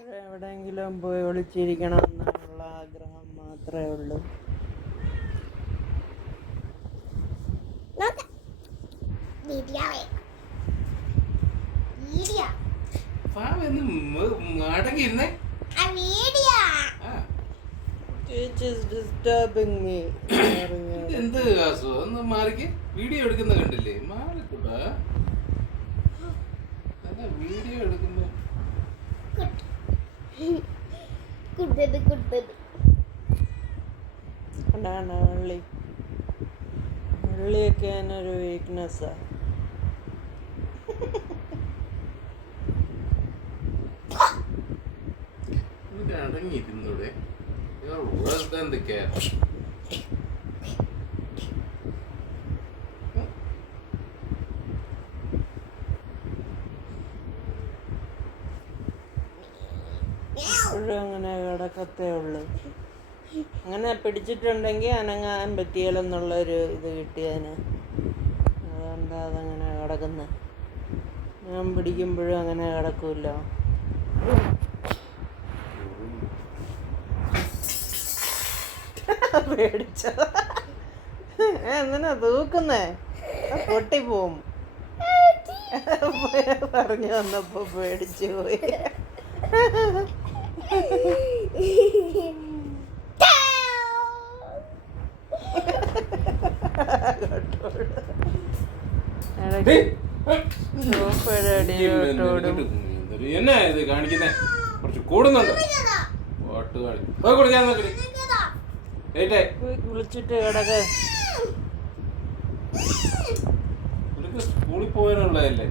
എവിടെയെങ്കിലും പോയി ഒളിച്ചിരിക്കണം എന്നുള്ള ആഗ്രഹം മാത്രമേ ഉള്ളൂ. എന്ത് കാസു ഒന്ന് മാറിക്ക്. വീഡിയോ എടുക്കുന്ന കണ്ടില്ലേ? മാറിക്കൂടാ, വീഡിയോ എടുക്കുന്ന ഉള്ളിയൊക്കെ അതിനൊരു വീക്ക്നെസ്സാ. അടങ്ങിയിരുന്നൂടെ? എന്തൊക്കെയാ ഇപ്പോഴും അങ്ങനെ കിടക്കത്തേ ഉള്ളു. അങ്ങനെ പിടിച്ചിട്ടുണ്ടെങ്കിൽ അനങ്ങാൻ പറ്റിയാലെന്നുള്ളൊരു ഇത് കിട്ടിയതിന്, അതുകൊണ്ടാ അതങ്ങനെ കിടക്കുന്നത്. ഞാൻ പിടിക്കുമ്പോഴും അങ്ങനെ കിടക്കുമല്ലോ. പേടിച്ചോ? എന്തിനാ തൂക്കുന്നേ? പൊട്ടിപ്പോവും പറഞ്ഞു വന്നപ്പോ പേടിച്ചു പോയി. എന്നാ ഇത് കാണിക്കുന്നേ? കുറച്ച് കൂടുന്നുണ്ടോ? കുളിച്ചിട്ട് കിടക്ക. സ്കൂളിൽ പോകാനുള്ളതല്ലേ?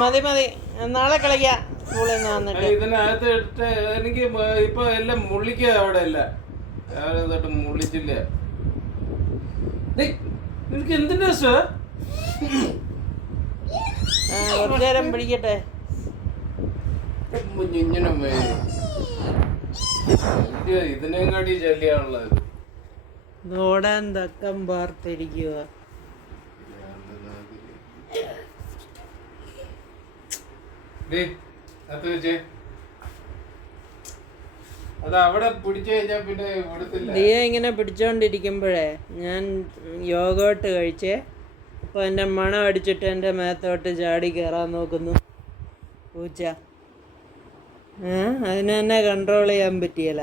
മതി മതി, നാളെ കളിക്കാം സ്കൂളിൽ നിന്ന് വന്നിട്ട്. ഇതിനകത്ത് ഇട്ട് എനിക്ക് ഇപ്പൊ എല്ലാം മുള്ളിക്ക. അവിടെ അല്ല, രാവിലെ തൊട്ട് മുള്ളിച്ചില്ല. നിനക്ക് എന്തിന്റെ കുറച്ചു നേരം പിടിക്കട്ടെ. ഇതിനെക്കാട്ടി ശല്യമുള്ളത് ഓടാൻ തക്കം പാർത്തിരിക്കുക. ദിയ ഇങ്ങനെ പിടിച്ചോണ്ടിരിക്കുമ്പോഴേ ഞാൻ യോഗോട്ട് കഴിച്ചേ. അപ്പോൾ എൻ്റെ മണം അടിച്ചിട്ട് എൻ്റെ മേത്തോട്ട് ചാടി കയറാൻ നോക്കുന്നു പൂച്ച. അതിന് തന്നെ കൺട്രോൾ ചെയ്യാൻ പറ്റിയല്ല.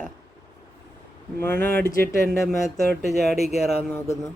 മണം അടിച്ചിട്ട് എൻ്റെ മേത്തോട്ട് ചാടി കയറാൻ നോക്കുന്നു.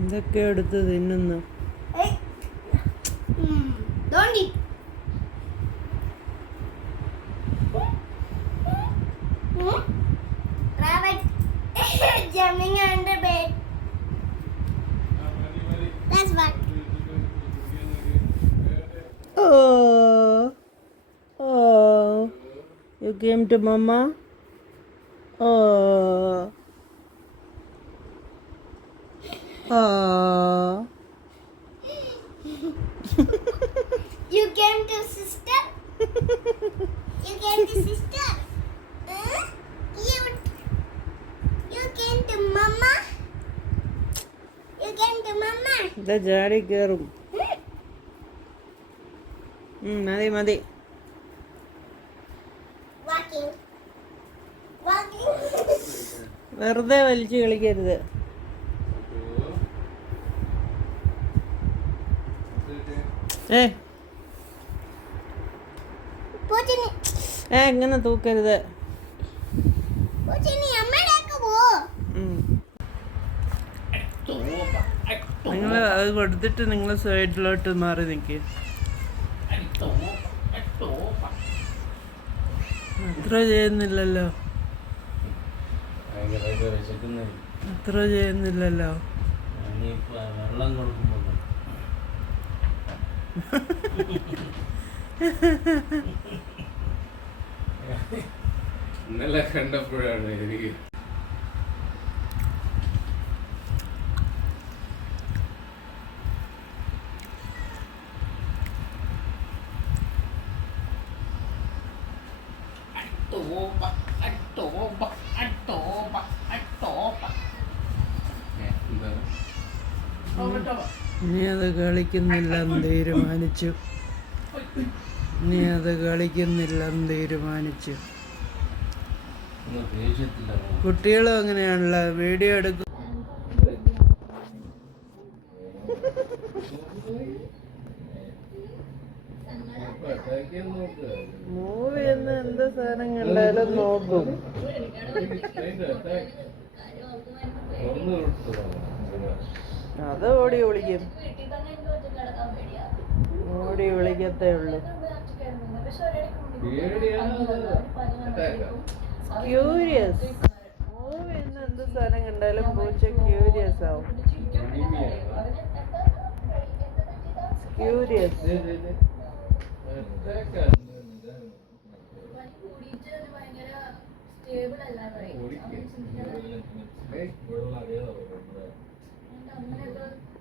എന്തൊക്കെ എടുത്ത് തിന്നുന്നു. Jumping under bed. That's what. Oh, you came to mama? Oh. You came to sister? You came to sister? You came to mama? You came to mama? ഇതാ ചാടി കയറും. മതി മതി. വെറുതെ വലിച്ചു കളിക്കരുത്. ഇങ്ങനെ തൂക്കരുത്. നിങ്ങൾ അത് കൊടുത്തിട്ട് നിങ്ങൾ സൈഡിലോട്ട് മാറി നിൽക്കുക. അത്ര ചെയ്യുന്നില്ലല്ലോ. വെള്ളം കൊടുക്കുമ്പോൾ ഇന്നലെ കണ്ടപ്പോഴാണ് എനിക്ക് നീ അത് കളിക്കുന്നില്ലെന്ന് തീരുമാനിച്ചു. നീ അത് കളിക്കുന്നില്ലെന്ന് തീരുമാനിച്ചു. കുട്ടികളും അങ്ങനെയാണല്ലോ, വീഡിയോ എടുക്കും. മൂവി എന്ന് എന്ത് സാധനം കണ്ടാലും നോക്കും. അത് ഓടി വിളിക്കും, ഓടി വിളിക്കത്തേ ഉള്ളു. ക്യൂരിയസ്. മൂവി എന്ന് എന്ത് സാധനം കണ്ടാലും പൂച്ച ക്യൂരിയസ് ആവും. ക്യൂരിയസ്.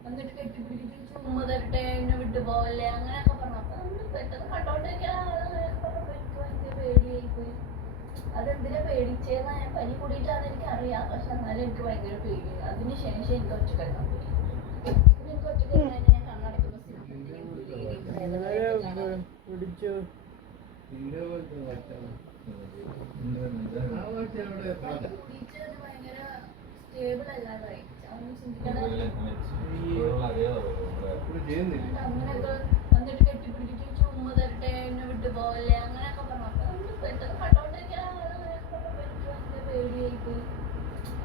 എന്നിട്ട് കെട്ടിപ്പിടിച്ചിട്ട് ചുമ്മാ തരട്ടെ, എന്നെ വിട്ടു പോവല്ലേ അങ്ങനെയൊക്കെ പറഞ്ഞപ്പോ പെട്ടെന്ന് കണ്ടോണ്ടിരിക്കാൻ ഭയങ്കര പേടിയായി പോയി. അതെന്തിനാ പേടിച്ചേന്നാ, ഞാൻ പനി കൂടിയിട്ടാന്ന് എനിക്ക് അറിയാം, പക്ഷെ എന്നാലും എനിക്ക് ഭയങ്കര പേടിയായി. അതിനുശേഷം എനിക്ക് ഒറ്റക്കെട്ടാൻ പറ്റി. എനിക്ക് ഒറ്റക്കെട്ടാൻ ഞാൻ കണ്ണടയ്ക്കുമ്പോ പിടിച്ചു. ഭയങ്കര സ്റ്റേബിൾ അല്ലാതായി. അങ്ങനെയൊക്കെ എന്നിട്ട് കെട്ടിപ്പിടിച്ചിട്ട് ചുമ്മാ തരട്ടെ, എന്നെ വിട്ടു പോവല്ലേ അങ്ങനെയൊക്കെ പറഞ്ഞപ്പോ പെട്ടെന്ന് കണ്ടോണ്ടിരിക്കാൻ ഭയങ്കര പേടിയായി പോയി.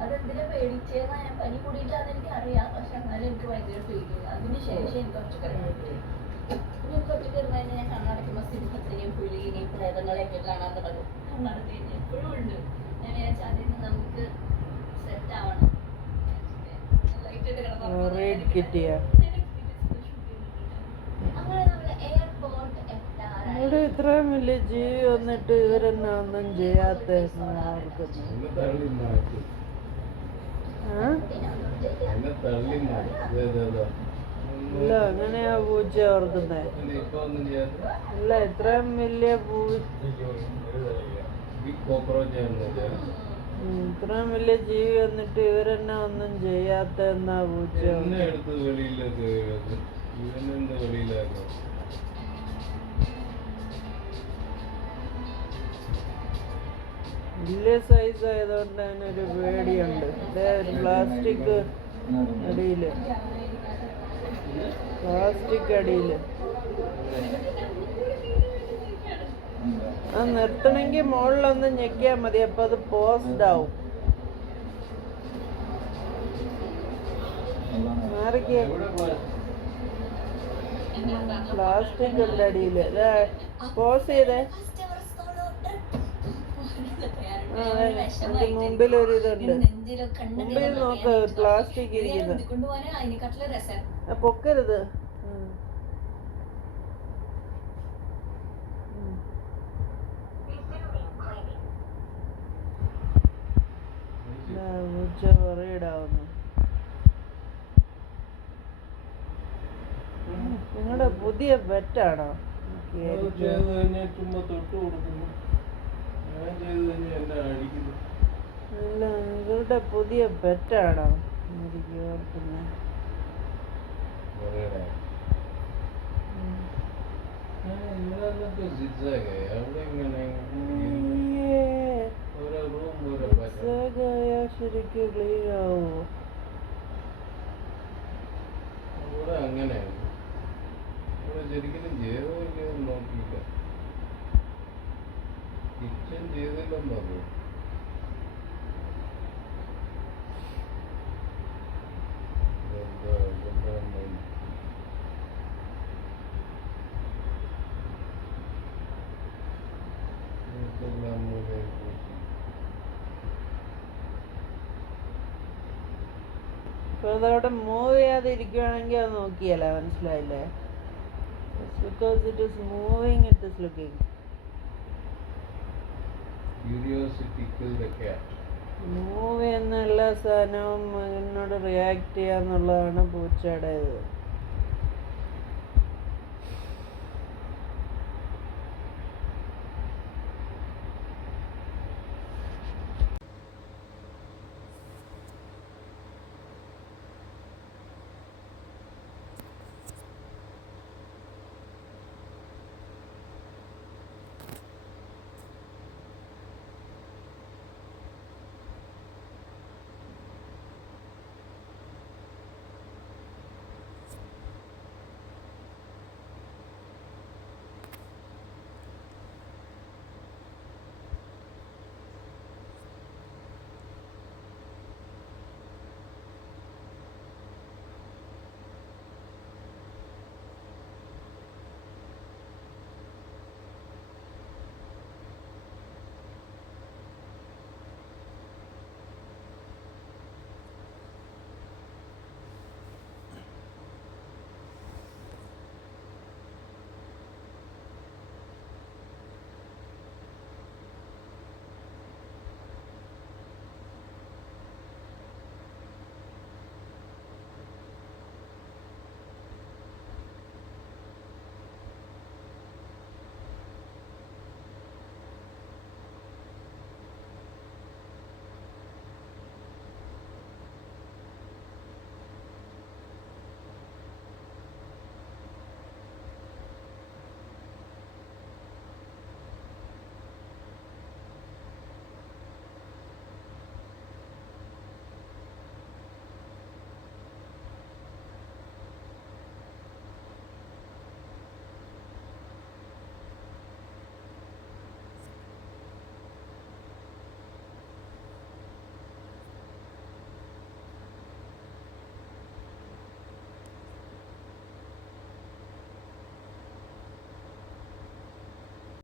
അതെന്തിനാ പേടിച്ചേന്നാ, ഞാൻ പനി കൂടിയിട്ടാന്ന് എനിക്ക് അറിയാം, പക്ഷെ എന്നാലും എനിക്ക് ഭയങ്കര പേടിയായി. അതിനുശേഷം എനിക്ക് ഒറ്റക്കെട്ടാൻ പറ്റി. എനിക്ക് ഒറ്റക്കിരുന്ന് കഴിഞ്ഞാൽ ഞാൻ കണ്ണടയ്ക്കുമ്പോ സിംഹത്തിനെയും പുലിനെയും പ്രേതങ്ങളെയൊക്കെ കാണാൻ തുടങ്ങും. കണ്ണടച്ച് കഴിഞ്ഞാൽ എപ്പോഴും ഉണ്ട്. ഞാൻ വിചാരിച്ചാൽ അതിൽ നിന്ന് നമുക്ക് സെറ്റ് ആവണം. ഇവിടെ ഇത്രയും വലിയ ജീവി വന്നിട്ട് ഇവരെന്നെ ഒന്നും ചെയ്യാത്ത ഇല്ല. അങ്ങനെയാ പൂച്ച ഓർക്കുന്നേ. ഇല്ല, ഇത്രയും വലിയ ഇത്രയും വലിയ ജീവി വന്നിട്ട് ഇവരെന്നെ ഒന്നും ചെയ്യാത്ത എന്നാ പൂച്ച. വലിയ സൈസ് ആയതുകൊണ്ട് അതിനൊരു പേടിയുണ്ട്. പ്ലാസ്റ്റിക് അടിയില്, പ്ലാസ്റ്റിക് അടിയില്. ആ നിർത്തണമെങ്കിൽ മുകളിലൊന്ന് ഞെക്കിയാൽ മതി, അപ്പൊ അത് പോസ്റ്റ് ആവും. പ്ലാസ്റ്റിക് ഉണ്ട് അടിയില്. പോസ് ചെയ്തേ. മുമ്പിലൊരു ഇതുണ്ട്, മുമ്പിൽ നോക്ക് പ്ലാസ്റ്റിക് ഇരിക്കുന്നത്. പൊക്കരുത്. പൂച്ച പറയിടാവുന്നു. നിങ്ങളുടെ പുതിയ പെറ്റാണോ? അല്ല, നിങ്ങളുടെ പുതിയ പെറ്റാണോ? എനിക്ക് ഓർക്കുന്നത് ശരിക്കും ക്ലീൻ ആവോ? അങ്ങനെയാണ് ശരിക്കും ചെയ്തോ നോക്കിയില്ല. കിച്ചൻ ചെയ്തില്ലെന്നോ? ഇപ്പൊ അതവിടെ മൂവ് ചെയ്യാതെ ഇരിക്കുവാണെങ്കിൽ അത് നോക്കിയല്ലേ, മനസ്സിലായില്ലേ? because it is moving, it is looking. Curiosity killed the cat. Move ചെയ്യുന്ന എല്ലാ സാധനവും ഇതിനോട് റിയാക്ട് ചെയ്യാന്നുള്ളതാണ് പൂച്ചയുടെ ഇത്.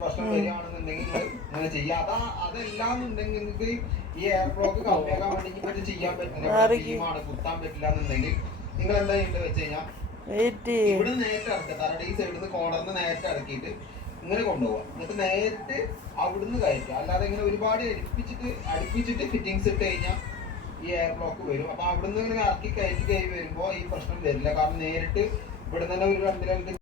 പ്രശ്നം വരികയാണെന്നുണ്ടെങ്കിൽ നിങ്ങൾ ചെയ്യാം. അതെല്ലാം ഉണ്ടെങ്കിൽ നിങ്ങൾക്ക് ഈ എയർ ബ്ലോക്ക് കമ്മിയാക്കാൻ വേണ്ടി നിങ്ങൾക്ക് ചെയ്യാൻ പറ്റില്ല. ടീമാണ് കുത്താൻ പറ്റില്ല എന്നുണ്ടെങ്കിൽ നിങ്ങൾ എന്താ ചെയ്യേണ്ടത് വെച്ച് കഴിഞ്ഞാൽ ഇവിടെ നേരത്തെ ഇറക്കുക. തലയുടെ ഈ സൈഡിൽ നിന്ന് കോർണറിന് നേരത്തെ ഇറക്കിയിട്ട് ഇങ്ങനെ കൊണ്ടുപോകാം. എന്നിട്ട് നേരിട്ട് അവിടുന്ന് കയറ്റുക. അല്ലാതെ ഇങ്ങനെ ഒരുപാട് അടുപ്പിച്ചിട്ട് ഫിറ്റിങ്സ് ഇട്ട് കഴിഞ്ഞാൽ ഈ എയർ ബ്ലോക്ക് വരും. അപ്പൊ അവിടുന്ന് ഇങ്ങനെ ഇറക്കി കയറ്റി വരുമ്പോൾ ഈ പ്രശ്നം വരില്ല. കാരണം നേരിട്ട് ഇവിടെ തന്നെ ഒരു 2